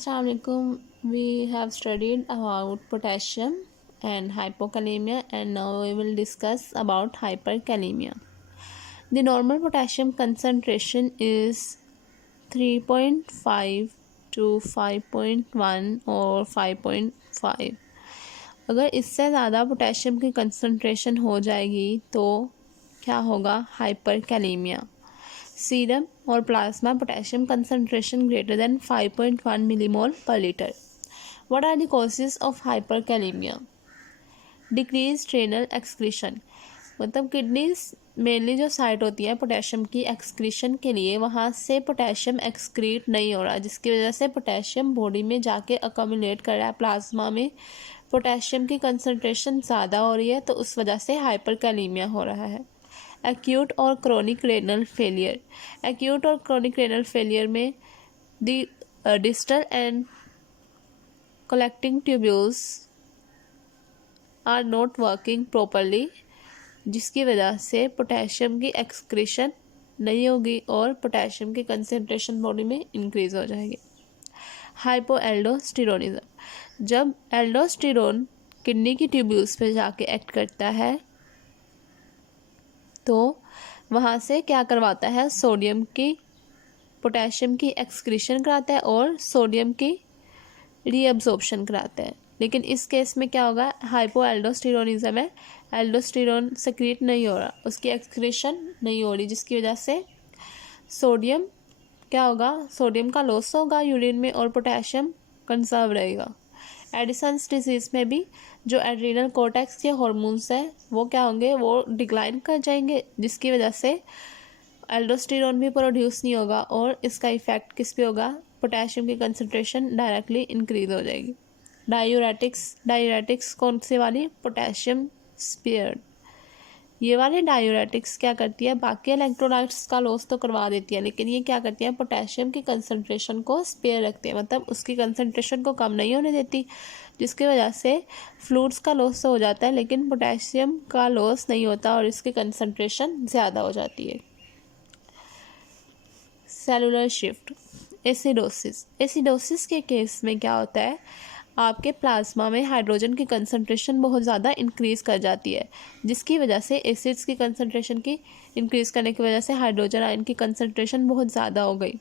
Assalamu alaikum. We have studied about potassium and hypokalemia, and now we will discuss about hyperkalemia. The normal potassium concentration is 3.5 to 5.1 और 5.5. अगर इससे ज़्यादा potassium की concentration हो जाएगी तो क्या होगा? हाइपरकैलेमिया. सीरम और plasma potassium concentration greater than 5.1 millimole per litre. What are the causes of hyperkalaemia? Decrease renal excretion, मतलब किडनीज मेनली जो साइट होती है पोटेशियम की एक्सक्रीशन के लिए, वहाँ से पोटेशियम एक्सक्रीट नहीं हो रहा, जिसकी वजह से पोटेशियम बॉडी में जाके अकोमुलेट कर रहा है. प्लाज्मा में पोटेशियम की कंसंट्रेशन ज़्यादा हो रही है, तो उस वजह से हाइपरकैलेमिया हो रहा है. एक्यूट और क्रोनिक रेनल फेलियर. एक्यूट और क्रोनिक रेनल फेलियर में the distal end collecting tubules are not working properly, जिसकी वजह से पोटेशियम की एक्सक्रीशन नहीं होगी और पोटेशियम की कंसंट्रेशन बॉडी में इंक्रीज हो जाएगी. हाइपोएल्डोस्टेरोनिज्म. जब एल्डोस्टेरोन किडनी की ट्यूब्यूल्स पे जाके एक्ट करता है तो वहाँ से क्या करवाता है? सोडियम की पोटेशियम की एक्सक्रीशन कराता है और सोडियम की रीअब्जॉर्प्शन कराता है. लेकिन इस केस में क्या होगा? हाइपोएल्डोस्टेरोनिज्म है, एल्डोस्टेरोन सेक्रेट नहीं हो रहा, उसकी एक्सक्रीशन नहीं हो रही, जिसकी वजह से सोडियम क्या होगा? सोडियम का लॉस होगा यूरिन में और पोटेशियम कंजर्व रहेगा. एडिसन्स डिजीज़ में भी जो एड्रीनल कॉर्टेक्स के हॉर्मोन्स हैं वो क्या होंगे? वो डिक्लाइन कर जाएंगे, जिसकी वजह से एल्डोस्टेरोन भी प्रोड्यूस नहीं होगा और इसका इफेक्ट किस पे होगा? पोटेशियम की कंसंट्रेशन डायरेक्टली इंक्रीज हो जाएगी. डायूरेटिक्स कौन से वाली? Potassium spared. ये वाले डायूरेटिक्स क्या करती है? बाकी इलेक्ट्रोलाइट्स का लॉस तो करवा देती है, लेकिन ये क्या करती है? पोटेशियम की कंसंट्रेशन को स्पेयर रखती है, मतलब उसकी कंसंट्रेशन को कम नहीं होने देती, जिसकी वजह से फ्लूइड्स का लॉस तो हो जाता है लेकिन पोटेशियम का लॉस नहीं होता और इसकी कंसंट्रेशन ज़्यादा हो जाती है. Cellular shift. एसिडोसिस. एसिडोसिस के केस में क्या होता है? आपके प्लाज्मा में हाइड्रोजन की कंसंट्रेशन बहुत ज़्यादा इंक्रीज़ कर जाती है, जिसकी वजह से एसिड्स की कंसंट्रेशन की इंक्रीज़ करने की वजह से हाइड्रोजन आयन की कंसंट्रेशन बहुत ज़्यादा हो गई.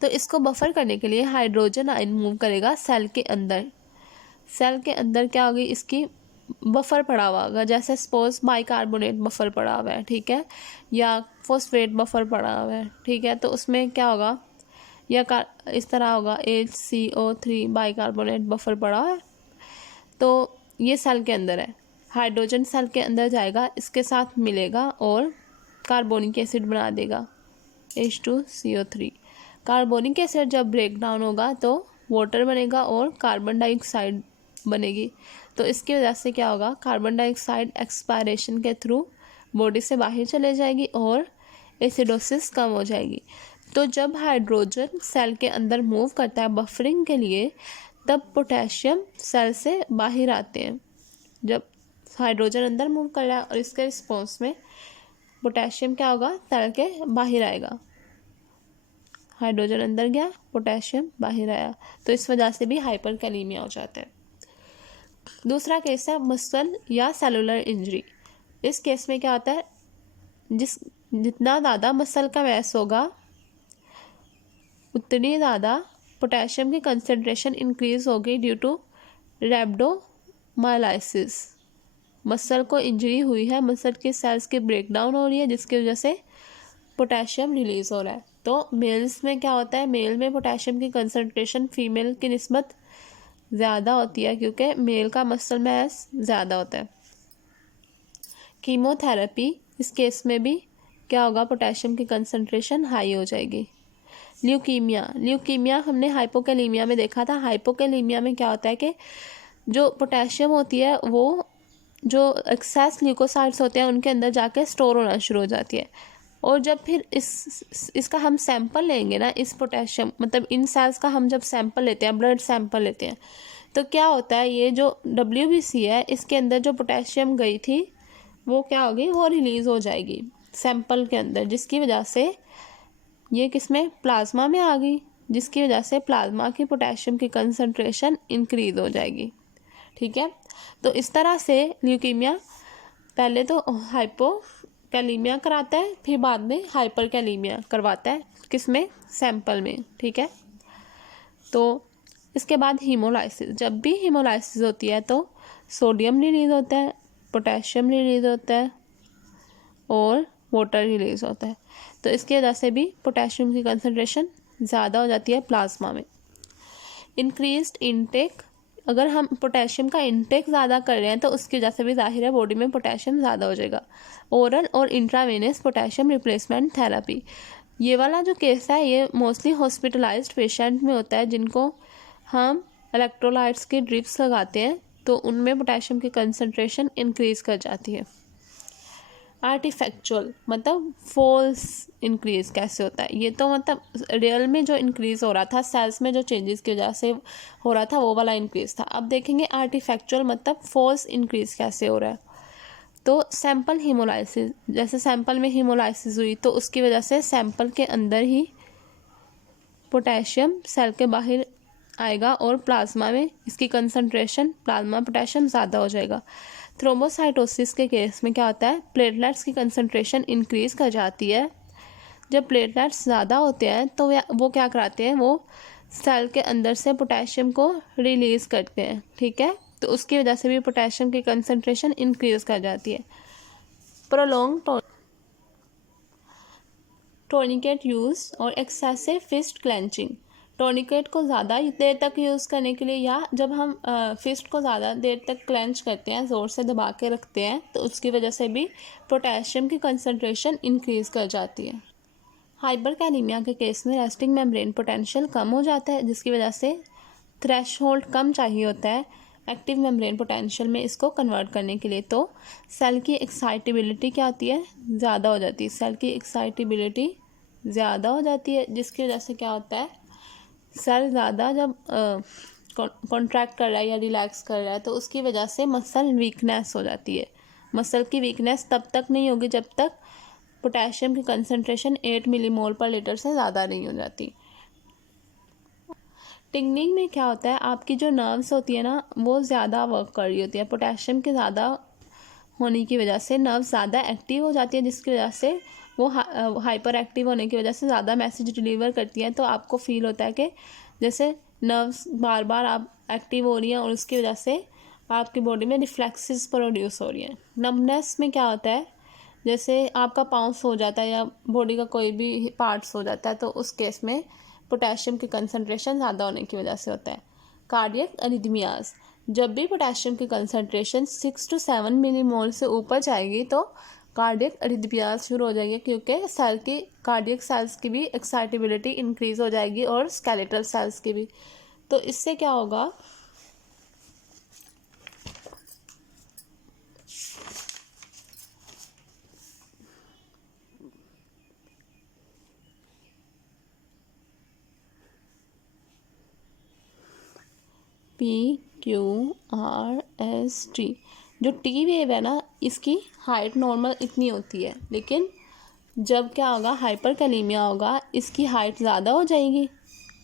तो इसको बफर करने के लिए हाइड्रोजन आयन मूव करेगा सेल के अंदर. सेल के अंदर क्या होगी? इसकी बफर पड़ा हुआ होगा, जैसे सपोज बाइकार्बोनेट बफर पड़ा हुआ है, ठीक है, या फॉस्फेट बफर पड़ा हुआ है, ठीक है, तो उसमें क्या होगा? या इस तरह होगा HCO3 बाइकार्बोनेट बफर पड़ा है, तो ये सेल के अंदर है. हाइड्रोजन सेल के अंदर जाएगा, इसके साथ मिलेगा और कार्बोनिक एसिड बना देगा H2CO3. कार्बोनिक एसिड जब ब्रेक डाउन होगा तो वाटर बनेगा और कार्बन डाइऑक्साइड बनेगी. तो इसकी वजह से क्या होगा? कार्बन डाइऑक्साइड एक्सपायरेशन के थ्रू बॉडी से बाहर चले जाएगी और एसिडोसिस कम हो जाएगी. तो जब हाइड्रोजन सेल के अंदर मूव करता है बफरिंग के लिए, तब पोटेशियम सेल से बाहर आते हैं. जब हाइड्रोजन अंदर मूव कर रहा है और इसके रिस्पॉन्स में पोटेशियम क्या होगा? सेल के बाहर आएगा. हाइड्रोजन अंदर गया, पोटेशियम बाहर आया, तो इस वजह से भी हाइपरकैलेमिया हो जाता है. दूसरा केस है मसल या सेलुलर इंजरी. इस केस में क्या होता है? जितना ज़्यादा मसल का मैस होगा उतनी ज़्यादा पोटेशियम की कंसंट्रेशन इंक्रीज होगी ड्यू टू रैप्डोमायलाइसिस. मसल को इंजरी हुई है, मसल की सेल्स की ब्रेकडाउन हो रही है, जिसकी वजह से पोटेशियम रिलीज हो रहा है. तो मेल्स में क्या होता है? मेल में पोटेशियम की कंसंट्रेशन फीमेल की निस्बत ज़्यादा होती है, क्योंकि मेल का मसल मैस ज़्यादा होता है. कीमोथेरेपी. इस केस में भी क्या होगा? पोटेशियम की कंसंट्रेशन हाई हो जाएगी. ल्यूकीमिया हमने हाइपोकैलेमिया में देखा था. हाइपोकैलेमिया में क्या होता है कि जो पोटेशियम होती है वो जो एक्सेस ल्यूकोसाइट्स होते हैं उनके अंदर जाके स्टोर होना शुरू हो जाती है, और जब फिर इसका हम सैंपल लेंगे ना, इस पोटेशियम मतलब इन सेल्स का हम जब सैंपल लेते हैं, ब्लड सैंपल लेते हैं, तो क्या होता है? ये जो WBC है इसके अंदर जो पोटेशियम गई थी वो क्या होगी? वो रिलीज़ हो जाएगी सैंपल के अंदर, जिसकी वजह से ये किस में? प्लाज्मा में आ गई, जिसकी वजह से प्लाज्मा की पोटेशियम की कंसंट्रेशन इंक्रीज हो जाएगी। ठीक है, तो इस तरह से ल्यूकीमिया पहले तो हाइपोकैलीमिया कराता है, फिर बाद में हाइपरकैलीमिया करवाता है, किसमें, सैंपल में। ठीक है, तो इसके बाद हीमोलाइसिस, जब भी हीमोलाइसिस होती है तो सोडियम रिलीज होता है, पोटेशियम रिलीज होता है और वाटर रिलीज होता है। तो इसकी वजह से भी पोटेशियम की कंसंट्रेशन ज़्यादा हो जाती है प्लाज्मा में। इंक्रीज्ड इनटेक, अगर हम पोटेशियम का इनटेक ज़्यादा कर रहे हैं तो उसकी वजह से भी जाहिर है बॉडी में पोटेशियम ज़्यादा हो जाएगा। ओरल और इंट्रावेनस पोटेशियम रिप्लेसमेंट थेरेपी, ये वाला जो केस है ये मोस्टली हॉस्पिटलाइज्ड पेशेंट में होता है, जिनको हम इलेक्ट्रोलाइट्स के ड्रिप्स लगाते हैं तो उनमें पोटेशियम की कंसंट्रेशन इंक्रीज कर जाती है। आर्टिफैक्चुअल मतलब फॉल्स इंक्रीज कैसे होता है, ये तो मतलब रियल में जो इंक्रीज हो रहा था सेल्स में जो चेंजेस की वजह से हो रहा था वो वाला इंक्रीज था। अब देखेंगे आर्टिफैक्चुअल मतलब फॉल्स इंक्रीज कैसे हो रहा है। तो सैंपल हीमोलाइसिस, जैसे सैंपल में हीमोलाइसिस हुई तो उसकी वजह से सैंपल के अंदर ही पोटेशियम सेल के बाहर आएगा और प्लाज्मा में इसकी कंसंट्रेशन प्लाज्मा पोटेशियम ज़्यादा हो जाएगा। थ्रोम्बोसाइटोसिस के केस में क्या होता है, प्लेटलेट्स की कंसंट्रेशन इंक्रीज कर जाती है। जब प्लेटलेट्स ज़्यादा होते हैं तो वो क्या कराते हैं, वो सेल के अंदर से पोटेशियम को रिलीज़ करते हैं। ठीक है, तो उसकी वजह से भी पोटेशियम की कंसंट्रेशन इंक्रीज कर जाती है। प्रोलॉन्ग टोर्निकेट यूज़ और एक्सेसिव फिस्ट क्लेंचिंग, टोर्निकेट को ज़्यादा देर तक यूज़ करने के लिए या जब हम फिस्ट को ज़्यादा देर तक क्लेंच करते हैं, ज़ोर से दबा के रखते हैं, तो उसकी वजह से भी पोटेशियम की कंसंट्रेशन इंक्रीज़ कर जाती है। हाइपरकैलीमिया के केस में रेस्टिंग मेम्ब्रेन पोटेंशियल कम हो जाता है, जिसकी वजह से थ्रेशहोल्ड कम चाहिए होता है एक्टिव मेम्ब्रेन पोटेंशियल में इसको कन्वर्ट करने के लिए। तो सेल की एक्साइटेबिलिटी क्या होती है, ज़्यादा हो जाती है। सेल की एक्साइटेबिलिटी ज़्यादा हो जाती है, जिसकी वजह से क्या होता है, सेल ज़्यादा जब कॉन्ट्रैक्ट कर रहा है या रिलैक्स कर रहा है तो उसकी वजह से मसल वीकनेस हो जाती है। मसल की वीकनेस तब तक नहीं होगी जब तक पोटेशियम की कंसंट्रेशन 8 मिलीमोल पर लीटर से ज़्यादा नहीं हो जाती। टिंगलिंग में क्या होता है, आपकी जो नर्व्स होती है ना वो ज़्यादा वर्क कर रही होती है, पोटेशियम के ज़्यादा होने की वजह से नर्व ज़्यादा एक्टिव हो जाती है, जिसकी वजह से वो हाइपर एक्टिव होने की वजह से ज़्यादा मैसेज डिलीवर करती हैं। तो आपको फील होता है कि जैसे नर्व्स बार बार आप एक्टिव हो रही हैं और उसकी वजह से आपकी बॉडी में रिफ्लेक्सेस प्रोड्यूस हो रही हैं। नमनेस में क्या होता है, जैसे आपका पाँव सो जाता है या बॉडी का कोई भी पार्ट्स हो जाता है, तो उस केस में पोटेशियम की कंसंट्रेशन ज़्यादा होने की वजह से होता है। कार्डियक अरिथमियाज, जब भी पोटेशियम की कंसंट्रेशन 6 to 7 मिलीमोल से ऊपर जाएगी तो कार्डियक अरिथमियाज शुरू हो जाएगी, क्योंकि सेल की कार्डियक सेल्स की भी एक्साइटेबिलिटी इंक्रीज हो जाएगी और स्केलेटल सेल्स की भी। तो इससे क्या होगा, PQRST, जो टी वेव है ना इसकी हाइट नॉर्मल इतनी होती है, लेकिन जब क्या होगा हाइपरकैलीमिया होगा इसकी हाइट ज़्यादा हो जाएगी,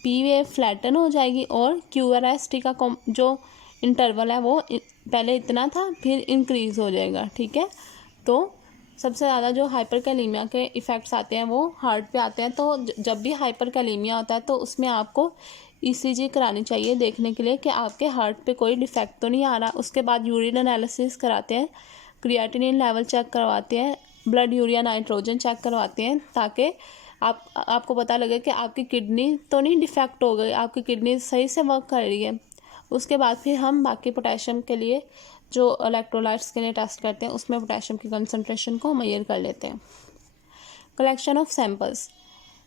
पी वेव फ्लैटन हो जाएगी और QRST का जो इंटरवल है वो पहले इतना था फिर इंक्रीज़ हो जाएगा। ठीक है, तो सबसे ज़्यादा जो हाइपरकैलीमिया के इफ़ेक्ट्स आते हैं वो हार्ट पे आते हैं। तो जब भी हाइपरकैलीमिया होता है तो उसमें आपको ECG करानी चाहिए देखने के लिए कि आपके हार्ट पे कोई डिफेक्ट तो नहीं आ रहा। उसके बाद यूरिन एनालिसिस कराते हैं, क्रिएटिनिन लेवल चेक करवाते हैं, ब्लड यूरिया नाइट्रोजन चेक करवाते हैं, ताकि आपको पता लगे कि आपकी किडनी तो नहीं डिफेक्ट हो गई, आपकी किडनी सही से वर्क कर रही है। उसके बाद फिर हम बाकी पोटेशियम के लिए जो इलेक्ट्रोलाइट्स के लिए टेस्ट करते हैं उसमें पोटेशियम की कंसंट्रेशन को मेजर कर लेते हैं। कलेक्शन ऑफ सैंपल्स,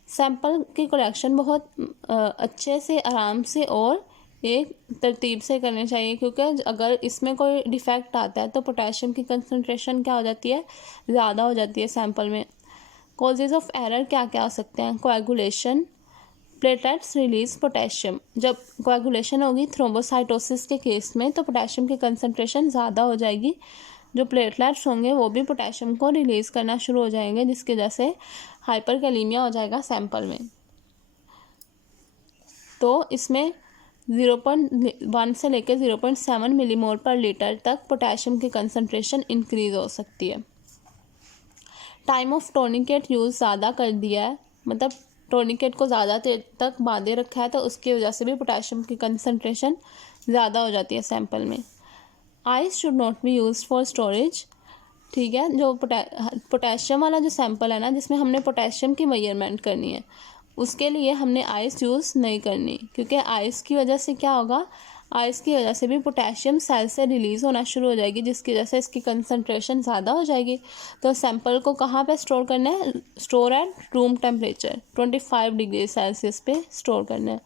सैंपल की कलेक्शन बहुत अच्छे से आराम से और एक तरतीब से करनी चाहिए, क्योंकि अगर इसमें कोई डिफेक्ट आता है तो पोटेशियम की कंसंट्रेशन क्या हो जाती है, ज़्यादा हो जाती है सैंपल में। कॉजेज़ ऑफ एरर क्या क्या हो सकते हैं, कोएगुलेशन, प्लेटलेट्स रिलीज पोटेशियम, जब कोएगुलेशन होगी थ्रोम्बोसाइटोसिस के केस में तो पोटेशियम की कंसंट्रेशन ज़्यादा हो जाएगी, जो प्लेटलेट्स होंगे वो भी पोटेशियम को रिलीज़ करना शुरू हो जाएंगे, जिसकी वजह से हाइपरकैलीमिया हो जाएगा सैंपल में। तो इसमें 0.1 से लेकर 0.7 मिलीमोल पर लीटर तक पोटेशियम की कंसनट्रेशन इंक्रीज हो सकती है। टाइम ऑफ टोर्निकेट यूज़ ज़्यादा कर दिया है, मतलब टोर्निकेट को ज़्यादा देर तक बांधे रखा है, तो उसकी वजह से भी पोटेशियम की कंसनट्रेशन ज़्यादा हो जाती है सैंपल में। Ice should not be use for storage, ठीक है। जो पोटेशियम वाला जो सैंपल है ना, जिसमें हमने पोटेशियम की मेजरमेंट करनी है, उसके लिए हमने आइस यूज़ नहीं करनी, क्योंकि आइस की वजह से क्या होगा, आइस की वजह से भी पोटेशियम सेल से रिलीज़ होना शुरू हो जाएगी, जिसकी वजह से इसकी कंसनट्रेशन ज़्यादा हो जाएगी। तो सैंपल को कहाँ पे स्टोर करना है, store at room temperature 25 degree Celsius पे स्टोर करना है।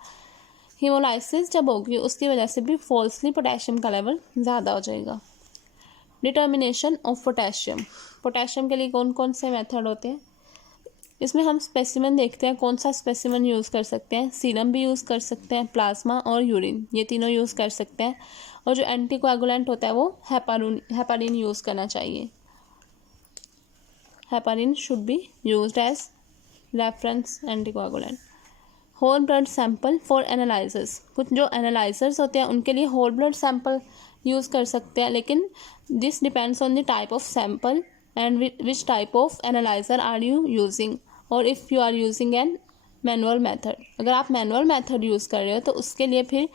हीमोलाइसिस जब होगी उसकी वजह से भी फॉल्सली पोटेशियम का लेवल ज़्यादा हो जाएगा। डिटर्मिनेशन ऑफ पोटेशियम, पोटेशियम के लिए कौन कौन से मेथड होते हैं, इसमें हम स्पेसिमेन देखते हैं, कौन सा स्पेसिमेन यूज़ कर सकते हैं। सीरम भी यूज़ कर सकते हैं, प्लाज्मा और यूरिन, ये तीनों यूज़ कर सकते हैं। और जो एंटीकोएगुलेंट होता है वो हेपारिन यूज़ करना चाहिए। Heparin should be used as reference anticoagulant. Whole blood sample for analysis, कुछ जो एनालाइजर्स होते हैं उनके लिए होल ब्लड सैंपल यूज़ कर सकते हैं, लेकिन this depends on the type of sample and which type of analyser are you using, और if you are using an manual method. अगर आप मैनुअल मेथड यूज़ कर रहे हो तो उसके लिए फिर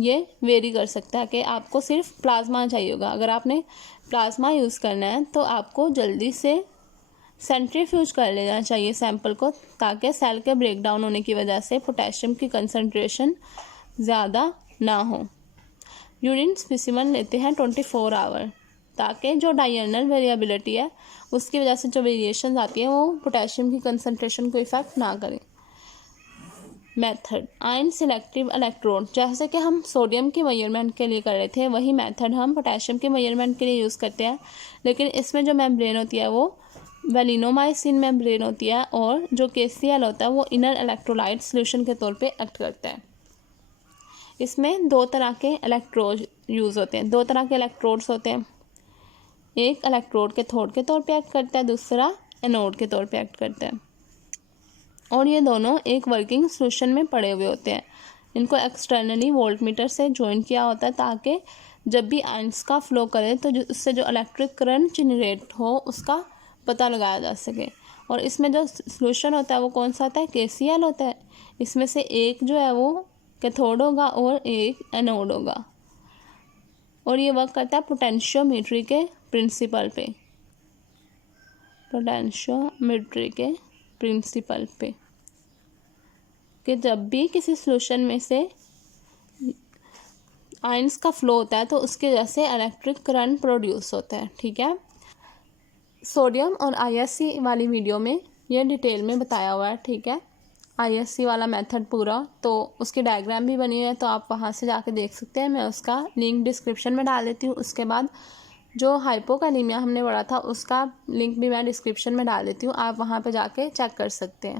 ये वेरी कर सकता है कि आपको सिर्फ प्लाज्मा चाहिए होगा। अगर आपने प्लाज्मा यूज़ करना है तो आपको जल्दी से सेंट्रीफ्यूज कर लेना चाहिए सैंपल को, ताकि सेल के ब्रेकडाउन होने की वजह से पोटेशियम की कंसनट्रेशन ज़्यादा ना हो। यूरिन स्पेसिमेन लेते हैं 24 आवर, ताकि जो डायर्नल वेरिएबिलिटी है उसकी वजह से जो वेरिएशन आती है वो पोटेशियम की कंसनट्रेशन को इफ़ेक्ट ना करें। मेथड आयन सिलेक्टिव इलेक्ट्रोड, जैसे कि हम सोडियम की मेजरमेंट के लिए कर रहे थे, वही मेथड हम पोटेशियम के मेजरमेंट के लिए यूज़ करते हैं, लेकिन इसमें जो मेम्ब्रेन होती है वो वेलिनोमाइसिन मेम्ब्रेन होती है, और जो KCl होता है वो इनर इलेक्ट्रोलाइट सोल्यूशन के तौर पे एक्ट करता है। इसमें दो तरह के इलेक्ट्रोड यूज़ होते हैं, दो तरह के इलेक्ट्रोड्स होते हैं। एक इलेक्ट्रोड के थोड़ के तौर पे एक्ट करता है, दूसरा एनोड के तौर पे एक्ट करता है, और ये दोनों एक वर्किंग सोल्यूशन में पड़े हुए होते हैं। इनको एक्सटर्नली वोल्टमीटर से जॉइन किया होता है, ताकि जब भी आयंस का फ्लो करे तो उससे जो इलेक्ट्रिक करंट जनरेट हो उसका पता लगाया जा सके। और इसमें जो सोल्यूशन होता है वो कौन सा होता है, KCl होता है। इसमें से एक जो है वो कैथोड होगा और एक एनोड होगा, और ये वर्क करता है पोटेंशियोमीट्री के प्रिंसिपल पे, पोटेंशियोमीट्री के प्रिंसिपल पे, कि जब भी किसी सोल्यूशन में से आयंस का फ्लो होता है तो उसके वजह से इलेक्ट्रिक करंट प्रोड्यूस होता है, ठीक है। सोडियम और ISC वाली वीडियो में ये डिटेल में बताया हुआ है, ठीक है, ISC वाला मेथड पूरा, तो उसकी डायग्राम भी बनी हुई है, तो आप वहाँ से जाके देख सकते हैं। मैं उसका लिंक डिस्क्रिप्शन में डाल देती हूँ। उसके बाद जो हाइपोकैलेमिया हमने पढ़ा था उसका लिंक भी मैं डिस्क्रिप्शन में डाल देती हूँ, आप वहाँ पे जाके चेक कर सकते हैं।